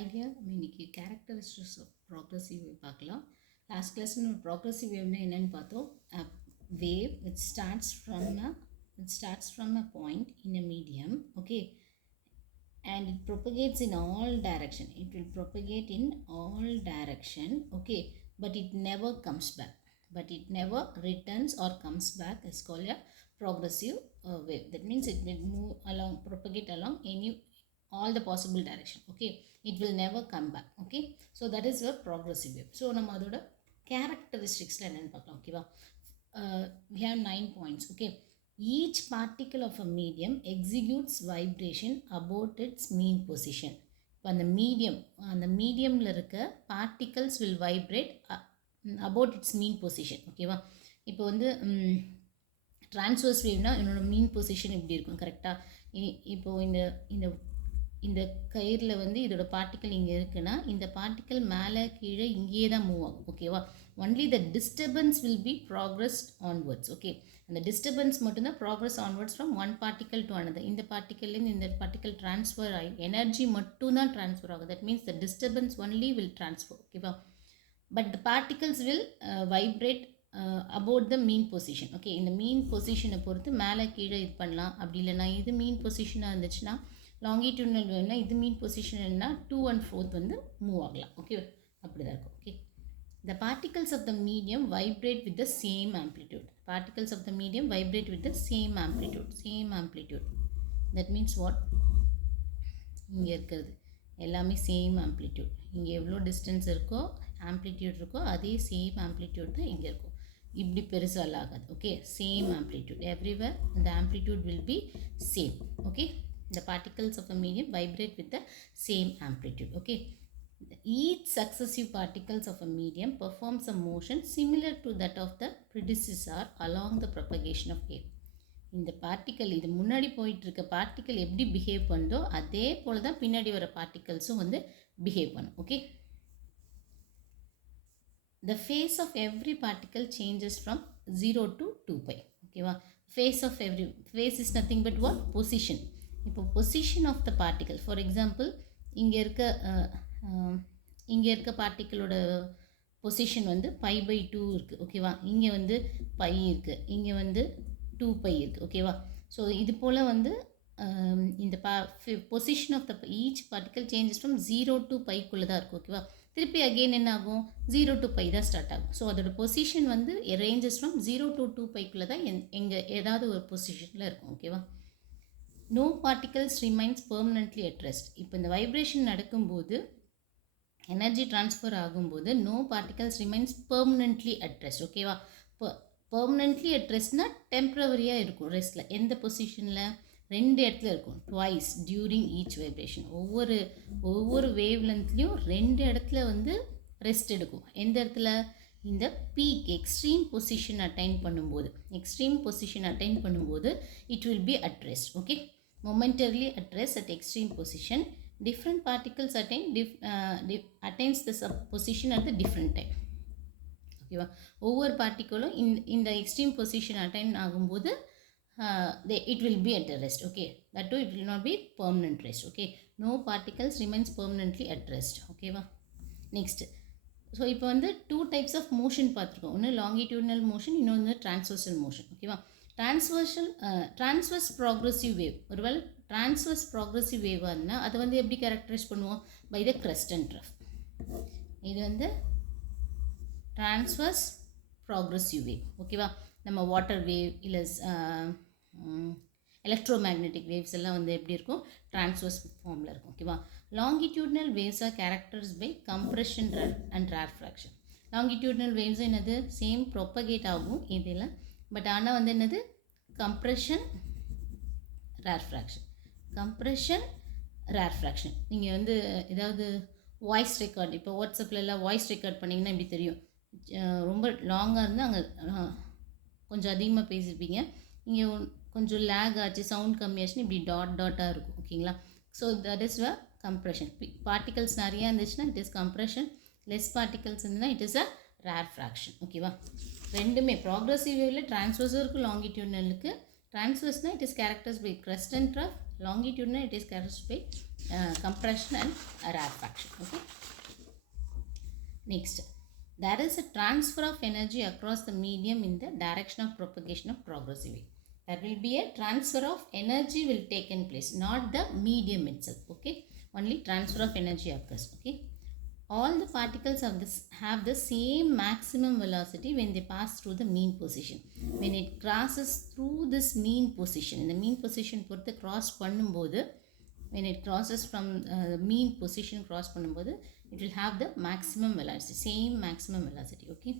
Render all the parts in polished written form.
Hi dear, இன்னைக்கு characteristics of progressive wave பார்க்கலாம். Last class நம்ம ப்ராக்ரஸிவ் வேவ்னா என்னன்னு பார்த்தோம். Wave which starts from a point in a medium, okay, and it propagates in all direction. It will propagate in all direction, okay, but it never comes back. But it never returns or comes back is called a progressive wave. That means it will move along, propagate along all the possible direction, okay. It will never come back, okay. So that is a progressive wave. So நம்ம அதோட கேரக்டரிஸ்டிக்ஸில் என்னென்னு பார்க்கலாம், ஓகேவா. We have 9 points, okay. Each particle of a medium executes vibration about its mean position. இப்போ அந்த மீடியமில் இருக்க particles will vibrate about its mean position, ஓகேவா. இப்போ வந்து ட்ரான்ஸ்வர்ஸ் வேவ்னா என்னோட மீன் பொசிஷன் இப்படி இருக்கும், கரெக்டாக. இப்போது இந்த கயிறில் வந்து இதோட பார்ட்டிக்கல் இங்கே இருக்குன்னா இந்த பார்ட்டிக்கல் மேலே கீழே இங்கேயே தான் மூவ் ஆகும், ஓகேவா. Only the disturbance will be progress onwards, okay. அந்த டிஸ்டர்பன்ஸ் மட்டும்தான் progress onwards from one particle to another. இந்த பார்ட்டிக்கல்லேருந்து இந்த பார்ட்டிக்கல் ட்ரான்ஸ்ஃபர் ஆகி எனர்ஜி மட்டும் தான் ட்ரான்ஸ்ஃபர் ஆகும். That means the disturbance only will transfer, ஓகேவா. But the particles will vibrate about the mean position, okay. இந்த மீன் பொசிஷனை பொறுத்து மேலே கீழே இது பண்ணலாம். அப்படி இல்லைனா இது மீன் பொசிஷனாக இருந்துச்சுன்னா லாங்கிடியூட்னல் வேவ்னா இது மீன் பொசிஷன் என்ன 2 1/4 வந்து மூவ் ஆகலாம், ஓகே. அப்படி தான் இருக்கும், okay. The particles of the medium vibrate with the same amplitude. Particles of the medium vibrate with the same amplitude. That means what? இங்கே இருக்கிறது எல்லாமே சேம் ஆம்ப்ளிடியூட். இங்கே எவ்வளோ டிஸ்டன்ஸ் இருக்கோ ஆம்ப்ளிடியூட் இருக்கோ அதே சேம் ஆம்ப்ளிடியூட் தான் இங்கே இருக்கும். இப்படி பெருசாக ஆகாது, okay. Same amplitude everywhere. the amplitude will be same, okay. The particles of the medium vibrate with the same amplitude, okay. Each successive particles of a medium performs a motion similar to that of the predecessor along the propagation of wave. இந்த particle இது முன்னாடி போயிட்டுருக்க particle எப்படி behave பண்ணுதோ அதே போல் தான் பின்னாடி வர பார்ட்டிகல்ஸும் வந்து பிஹேவ் பண்ணும், okay. The phase of every particle changes from 0 to 2π, ஓகேவா. phase is nothing but what? Position. இப்போ பொசிஷன் ஆஃப் த பார்ட்டிக்கல், ஃபார் எக்ஸாம்பிள் இங்கே இருக்க பார்ட்டிக்கலோட பொசிஷன் வந்து π/2 இருக்குது, ஓகேவா. இங்கே வந்து π இருக்குது, இங்கே வந்து 2π இருக்குது, ஓகேவா. ஸோ இது போல் வந்து இந்த position of the each particle changes from 0 to πக்குள்ளே தான் இருக்கும், ஓகேவா. திருப்பி அகெயின் என்ன ஆகும்? 0 to π தான் ஸ்டார்ட் ஆகும். ஸோ அதோட பொசிஷன் வந்து ரேஞ்சஸ் ஃப்ரம் 0 to 2πக்குள்ளே தான் ஏதாவது ஒரு பொசிஷனில் இருக்கும், ஓகேவா. No particles remains permanently at rest. இப்போ இந்த வைப்ரேஷன் நடக்கும்போது எனர்ஜி ட்ரான்ஸ்ஃபர் ஆகும்போது no particles remains permanently at rest, ஓகேவா. இப்போ permanently at restனா டெம்ப்ரவரியாக இருக்கும் ரெஸ்ட்டில். எந்த பொசிஷனில்? 2 இடத்துல இருக்கும். twice during each vibration. ஒவ்வொரு வேவ் லென்த்லேயும் 2 இடத்துல வந்து ரெஸ்ட் எடுக்கும். எந்த இடத்துல? இந்த பீக் எக்ஸ்ட்ரீம் பொசிஷன் அட்டைன் பண்ணும்போது it will be at rest, okay. Momentarily at rest at extreme position. Different particles attains the position at the different time, ஓகேவா. ஒவ்வொரு பார்ட்டிக்கலும் இந்த எக்ஸ்ட்ரீம் பொசிஷன் அட்டைன் ஆகும்போது it will be at a rest, okay. That too it will not be permanent rest, okay. No particles remains permanently at rest, ஓகேவா. Next, so இப்போ வந்து 2 types of motion பார்த்துருக்கோம். ஒன்று longitudinal motion, இன்னொன்று transversal motion, ஓகேவா. Transverse progressive wave, ஒருவேளை transverse progressive வேவாக இருந்தால் அதை வந்து எப்படி கேரக்டரைஸ் பண்ணுவோம்? By the crest and trough. இது வந்து ட்ரான்ஸ்வர்ஸ் ப்ராக்ரஸிவ் வேவ், ஓகேவா. நம்ம வாட்டர் வேவ் இல்லை எலக்ட்ரோமேக்னெட்டிக் வேவ்ஸ் எல்லாம் வந்து எப்படி இருக்கும்? ட்ரான்ஸ்வர்ஸ் ஃபார்மில் இருக்கும், ஓகேவா. Longitudinal waves are characters by compression and rarefaction. Longitudinal வேவ்ஸும் என்னது? சேம் ப்ரொப்பகேட் ஆகும் இதில், பட் ஆனால் வந்து என்னது? கம்ப்ரெஷன் ரேர்ஃப்ராக்ஷன். நீங்கள் வந்து ஏதாவது வாய்ஸ் ரெக்கார்ட், இப்போ வாட்ஸ்அப்லலாம் வாய்ஸ் ரெக்கார்ட் பண்ணிங்கன்னா இப்படி தெரியும். ரொம்ப லாங்காக இருந்தால் அங்கே கொஞ்சம் அதிகமாக பேசியிருப்பீங்க, இங்கே கொஞ்சம் லேக் ஆச்சு, சவுண்ட் கம்மியாச்சுன்னு இப்படி டாட்டாக இருக்கும், ஓகேங்களா. So that is a compression. Particles நிறையா இருந்துச்சுன்னா it is compression, less particles இருந்ததுன்னா இட் இஸ் அ ரேர்ஃப்ராக்ஷன், ஓகேவா. ரெண்டுமே ப்ராக்ரஸிவ் வேவில் ட்ரான்ஸ்வர்ஸும் இருக்குது, லாங்கிடியூட்னலுக்கு Transverse it is characterized by crest and trough. Longitudinal it is characterized by compression and rarefaction. Okay. Next, there is a transfer of energy across the medium in the direction of propagation of progressive wave. There will be a transfer of energy will take in place, not the medium itself. Okay, only transfer of energy occurs. Okay, all the particles of this have the same maximum velocity when they pass through the mean position. When it crosses through this mean position, in the mean position பொறுத்து cross பண்ணும்போது, when it crosses from mean position cross பண்ணும்போது, it will have the maximum velocity, same maximum velocity. Okay,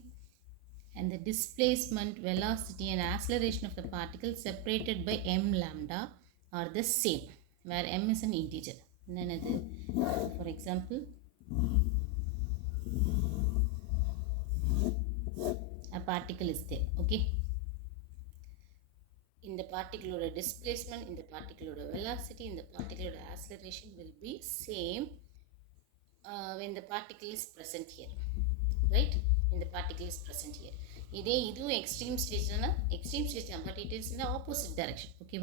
and the displacement, velocity and acceleration of the particle separated by m lambda are the same, where m is an integer. For example, a particle is there. Okay, in the particular displacement, in the particular velocity, in the particular acceleration will be same when the particle is present here, right? When the particle is present here. This extreme stage, but it is in the opposite direction. Okay,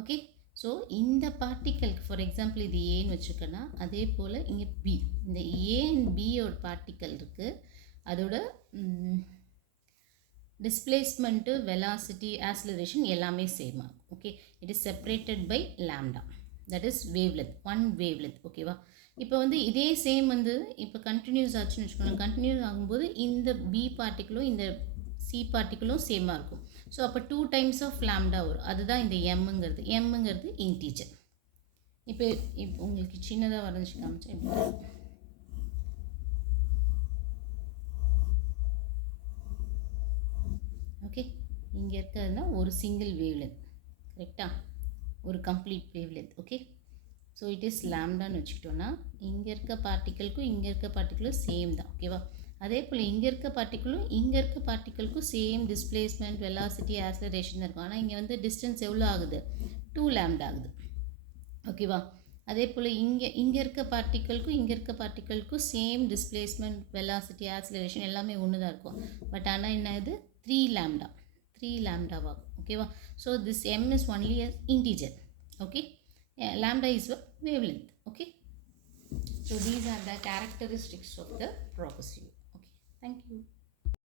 okay. So in the particle, for example, இது ஏன்னு வச்சுக்கோன்னா அதே போல் இங்கே B, இந்த A and பியோட particle இருக்குது, அதோட displacement, velocity, acceleration எல்லாமே same ஆகும். Okay, it is separated by lambda, that is wavelength, one wavelength. ஓகேவா, இப்போ வந்து இதே சேம் வந்து இப்போ கண்டினியூஸ் ஆச்சுன்னு வச்சுக்கோங்க. கண்டினியூஸ் ஆகும்போது இந்த பி பார்ட்டிக்கிளும் இந்த சி பார்ட்டிக்கிளும் சேமாக இருக்கும். ஸோ அப்போ 2 times ஆஃப் லாம்டா வரும். அதுதான் இந்த எம்முங்கிறது இன்டீஜர். இப்போ உங்களுக்கு சின்னதாக வரைஞ்சி காமிச்சா எப்படி? ஓகே, இங்கே இருக்கிறதுனா ஒரு சிங்கிள் வேவ்லென்த், கரெக்டாக, ஒரு complete wavelength. Okay, so it is லாம்டான்னு வச்சுக்கிட்டோன்னா இங்கே இருக்க பார்ட்டிக்கலுக்கும் இங்கே இருக்க பார்ட்டிக்கலும் சேம் தான். ஓகேவா, அதே போல் இங்கே இருக்க பார்ட்டிக்கலுக்கும் சேம் டிஸ்பிளேஸ்மெண்ட், வெலாசிட்டி, ஆக்ஸலரேஷன் இருக்கும். ஆனால் இங்கே வந்து டிஸ்டன்ஸ் எவ்வளோ ஆகுது? 2 லாம்டா ஆகுது. ஓகேவா, அதே போல் இங்கே இருக்க பார்ட்டிக்கலுக்கும் சேம் டிஸ்பிளேஸ்மெண்ட், வெலாசிட்டி, ஆக்ஸலரேஷன் எல்லாமே ஒன்று தான் இருக்கும். பட் ஆனால் என்ன இது 3 lambda ஆகும். ஓகேவா, so this m is only an integer. Okay, lambda is a wavelength. Okay, so these are the characteristics of the progressive. Okay, thank you.